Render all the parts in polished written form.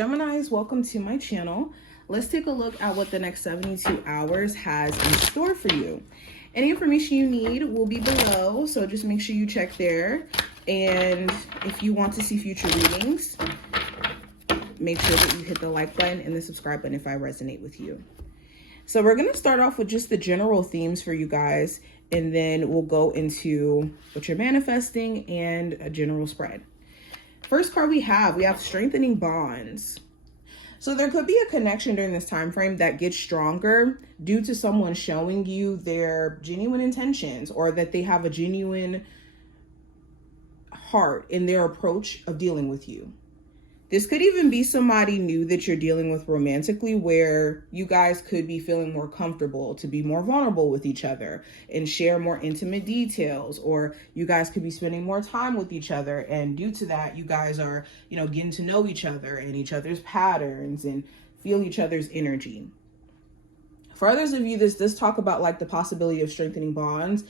Geminis, welcome to my channel. Let's take a look at what the next 72 hours has in store for you. Any information you need will be below, so just make sure you check there. And if you want to see future readings, make sure that you hit the like button and the subscribe button if I resonate with you. So we're going to start off with just the general themes for you guys, and then we'll go into what you're manifesting and a general spread. First card we have strengthening bonds. So there could be a connection during this time frame that gets stronger due to someone showing you their genuine intentions, or that they have a genuine heart in their approach of dealing with you. This could even be somebody new that you're dealing with romantically, where you guys could be feeling more comfortable to be more vulnerable with each other and share more intimate details, or you guys could be spending more time with each other. And due to that, you guys are, getting to know each other and each other's patterns and feel each other's energy. For others of you, this does talk about like the possibility of strengthening bonds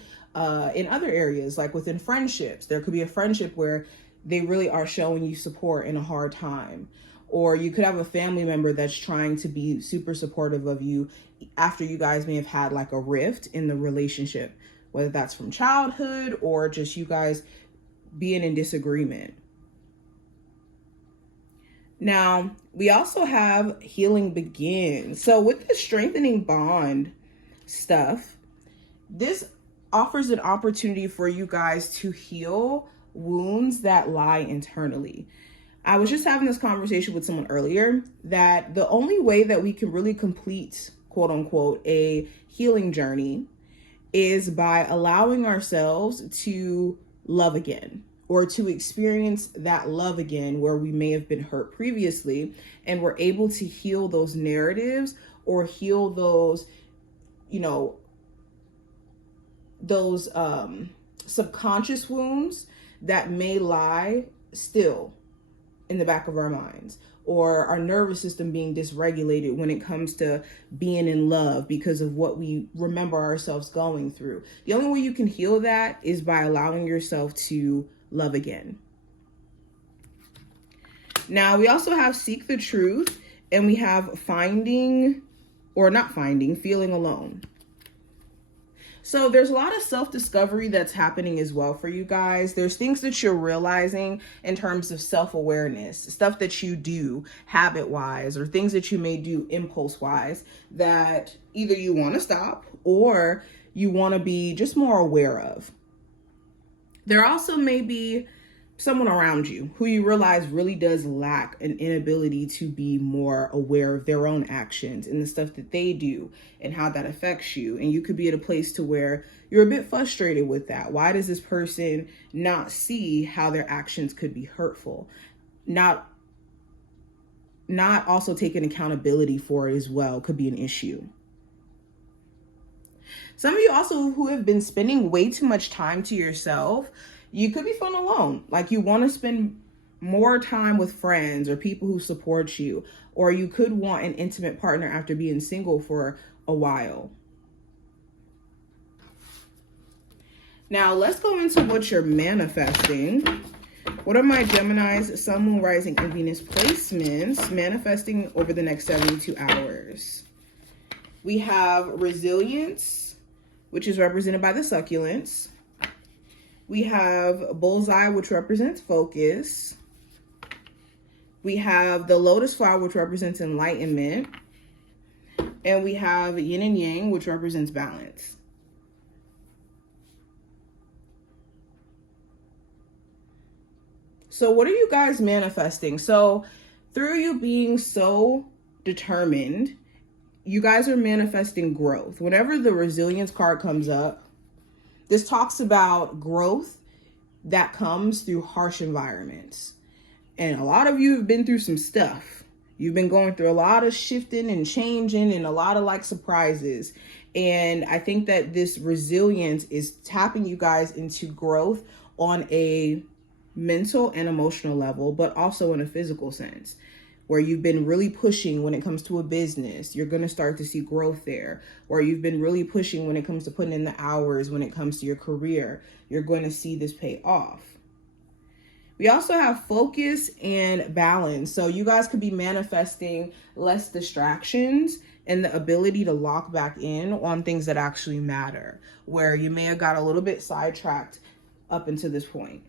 in other areas, like within friendships. There could be a friendship where they really are showing you support in a hard time. Or you could have a family member that's trying to be super supportive of you after you guys may have had like a rift in the relationship, whether that's from childhood or just you guys being in disagreement. Now, we also have healing begins. So with the strengthening bond stuff, this offers an opportunity for you guys to heal wounds that lie internally. I was just having this conversation with someone earlier that the only way that we can really complete, quote unquote, a healing journey is by allowing ourselves to love again, or to experience that love again where we may have been hurt previously, and we're able to heal those narratives or heal those, those subconscious wounds that may lie still in the back of our minds, or our nervous system being dysregulated when it comes to being in love because of what we remember ourselves going through. The only way you can heal that is by allowing yourself to love again. Now, we also have seek the truth, and we have feeling alone. So there's a lot of self-discovery that's happening as well for you guys. There's things that you're realizing in terms of self-awareness, stuff that you do habit-wise, or things that you may do impulse-wise that either you want to stop or you want to be just more aware of. There also may be someone around you who you realize really does lack an inability to be more aware of their own actions and the stuff that they do and how that affects you. And you could be at a place to where you're a bit frustrated with that. Why does this person not see how their actions could be hurtful? Not also taking accountability for it as well could be an issue. Some of you also who have been spending way too much time to yourself, you could be feeling alone. Like you want to spend more time with friends or people who support you, or you could want an intimate partner after being single for a while. Now let's go into what you're manifesting. What are my Geminis, Sun, Moon, Rising, and Venus placements manifesting over the next 72 hours? We have resilience, which is represented by the succulents. We have bullseye, which represents focus. We have the lotus flower, which represents enlightenment. And we have yin and yang, which represents balance. So what are you guys manifesting? So through you being so determined, you guys are manifesting growth. Whenever the resilience card comes up, this talks about growth that comes through harsh environments. And a lot of you have been through some stuff. You've been going through a lot of shifting and changing and a lot of like surprises. And I think that this resilience is tapping you guys into growth on a mental and emotional level, but also in a physical sense. Where you've been really pushing when it comes to a business, you're going to start to see growth there. Or you've been really pushing when it comes to putting in the hours, when it comes to your career, you're going to see this pay off. We also have focus and balance. So you guys could be manifesting less distractions and the ability to lock back in on things that actually matter, where you may have got a little bit sidetracked up until this point.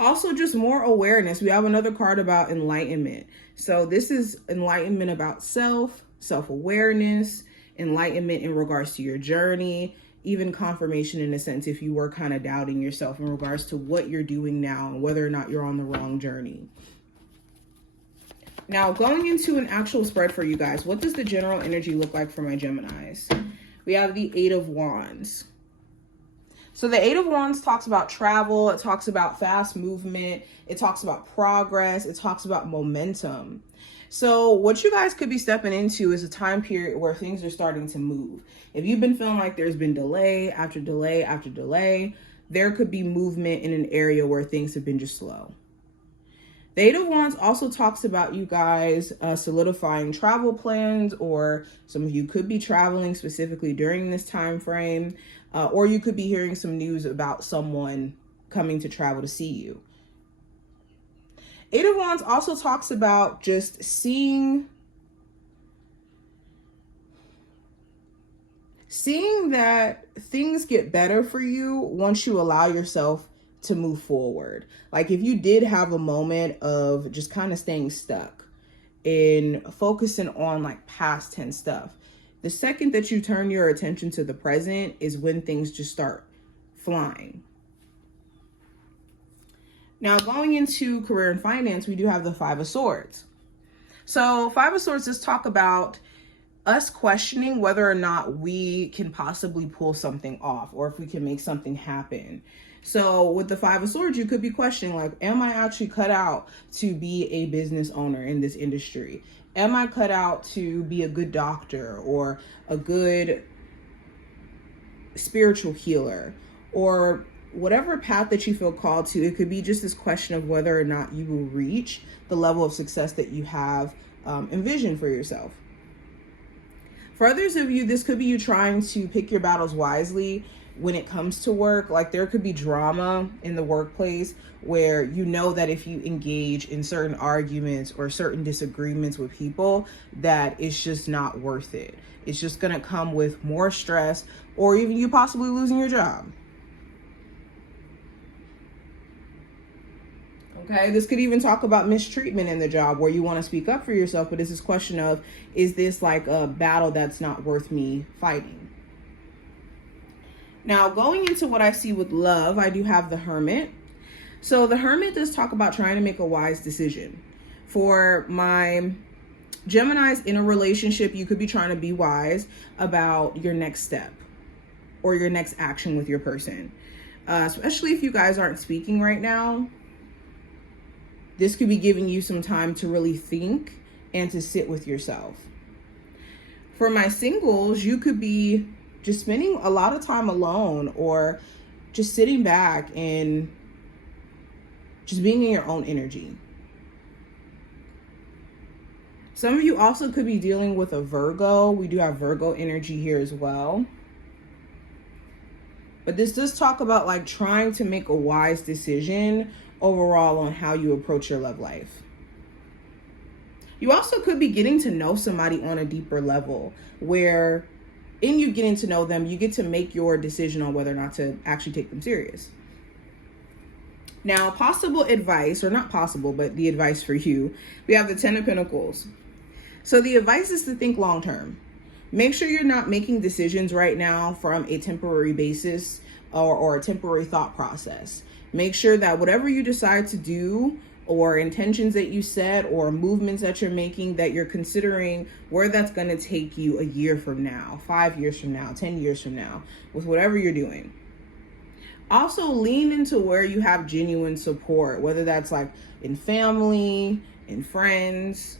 Also, just more awareness. We have another card about enlightenment. So this is enlightenment about self-awareness, enlightenment in regards to your journey, even confirmation in a sense if you were kind of doubting yourself in regards to what you're doing now and whether or not you're on the wrong journey. Now, going into an actual spread for you guys, what does the general energy look like for my Geminis? We have the 8 of Wands. So the 8 of Wands talks about travel. It talks about fast movement. It talks about progress. It talks about momentum. So what you guys could be stepping into is a time period where things are starting to move. If you've been feeling like there's been delay after delay after delay, there could be movement in an area where things have been just slow. The 8 of Wands also talks about you guys solidifying travel plans, or some of you could be traveling specifically during this time frame, or you could be hearing some news about someone coming to travel to see you. 8 of Wands also talks about just seeing that things get better for you once you allow yourself to move forward. Like if you did have a moment of just kind of staying stuck in focusing on like past tense stuff, the second that you turn your attention to the present is when things just start flying. Now, going into career and finance, we do have the 5 of Swords. So 5 of Swords does talk about us questioning whether or not we can possibly pull something off or if we can make something happen. So with the 5 of Swords, you could be questioning, like, am I actually cut out to be a business owner in this industry? Am I cut out to be a good doctor or a good spiritual healer, or whatever path that you feel called to? It could be just this question of whether or not you will reach the level of success that you have envisioned for yourself. For others of you, this could be you trying to pick your battles wisely when it comes to work. Like there could be drama in the workplace where you know that if you engage in certain arguments or certain disagreements with people, that it's just not worth it. It's just going to come with more stress or even you possibly losing your job. Okay, this could even talk about mistreatment in the job where you want to speak up for yourself, but it's this question of, is this like a battle that's not worth me fighting? Now, going into what I see with love, I do have the Hermit. So the Hermit does talk about trying to make a wise decision. For my Geminis in a relationship, you could be trying to be wise about your next step or your next action with your person. Especially if you guys aren't speaking right now. This could be giving you some time to really think and to sit with yourself. For my singles, you could be just spending a lot of time alone or just sitting back and just being in your own energy. Some of you also could be dealing with a Virgo. We do have Virgo energy here as well. But this does talk about like trying to make a wise decision overall on how you approach your love life. You also could be getting to know somebody on a deeper level where in you getting to know them, you get to make your decision on whether or not to actually take them serious. Now, possible advice, or not possible, but the advice for you, we have the 10 of Pentacles. So the advice is to think long term. Make sure you're not making decisions right now from a temporary basis or a temporary thought process. Make sure that whatever you decide to do or intentions that you set or movements that you're making, that you're considering where that's going to take you a year from now, 5 years from now, 10 years from now, with whatever you're doing. Also, lean into where you have genuine support, whether that's like in family, in friends.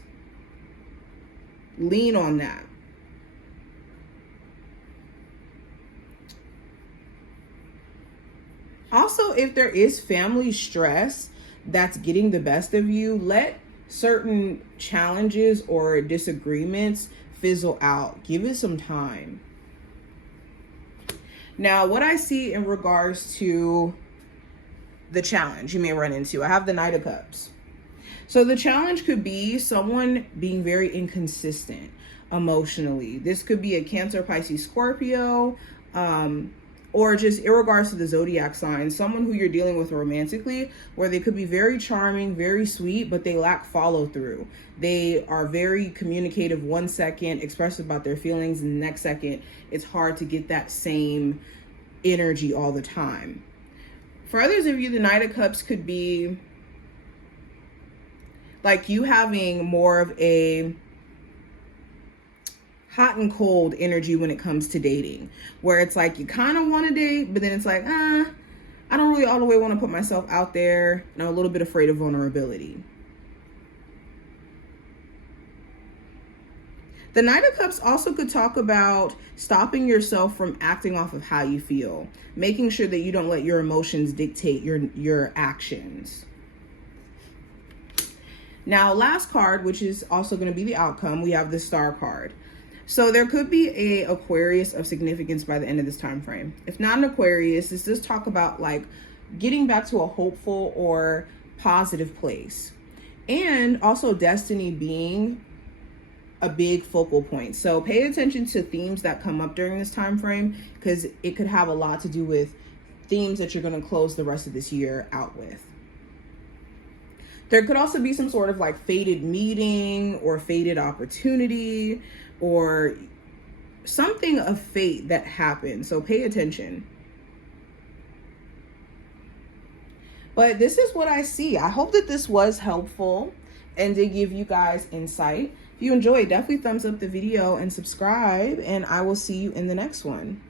Lean on that. Also, if there is family stress that's getting the best of you, let certain challenges or disagreements fizzle out. Give it some time. Now, what I see in regards to the challenge you may run into. I have the Knight of Cups. So the challenge could be someone being very inconsistent emotionally. This could be a Cancer, Pisces, Scorpio, or just in regards to the zodiac sign, someone who you're dealing with romantically, where they could be very charming, very sweet, but they lack follow through. They are very communicative 1 second, expressive about their feelings, and the next second, it's hard to get that same energy all the time. For others of you, the Knight of Cups could be like you having more of a hot and cold energy when it comes to dating, where it's like you kind of want to date, but then it's like, I don't really all the way want to put myself out there, and I'm a little bit afraid of vulnerability. The Knight of Cups also could talk about stopping yourself from acting off of how you feel, making sure that you don't let your emotions dictate your actions. Now, last card, which is also going to be the outcome, we have the Star card. So there could be a Aquarius of significance by the end of this time frame. If not an Aquarius, this does talk about like getting back to a hopeful or positive place, and also destiny being a big focal point. So pay attention to themes that come up during this time frame, because it could have a lot to do with themes that you're going to close the rest of this year out with. There could also be some sort of like fated meeting or fated opportunity or something of fate that happened. So pay attention. But this is what I see. I hope that this was helpful and did give you guys insight. If you enjoyed, definitely thumbs up the video and subscribe, and I will see you in the next one.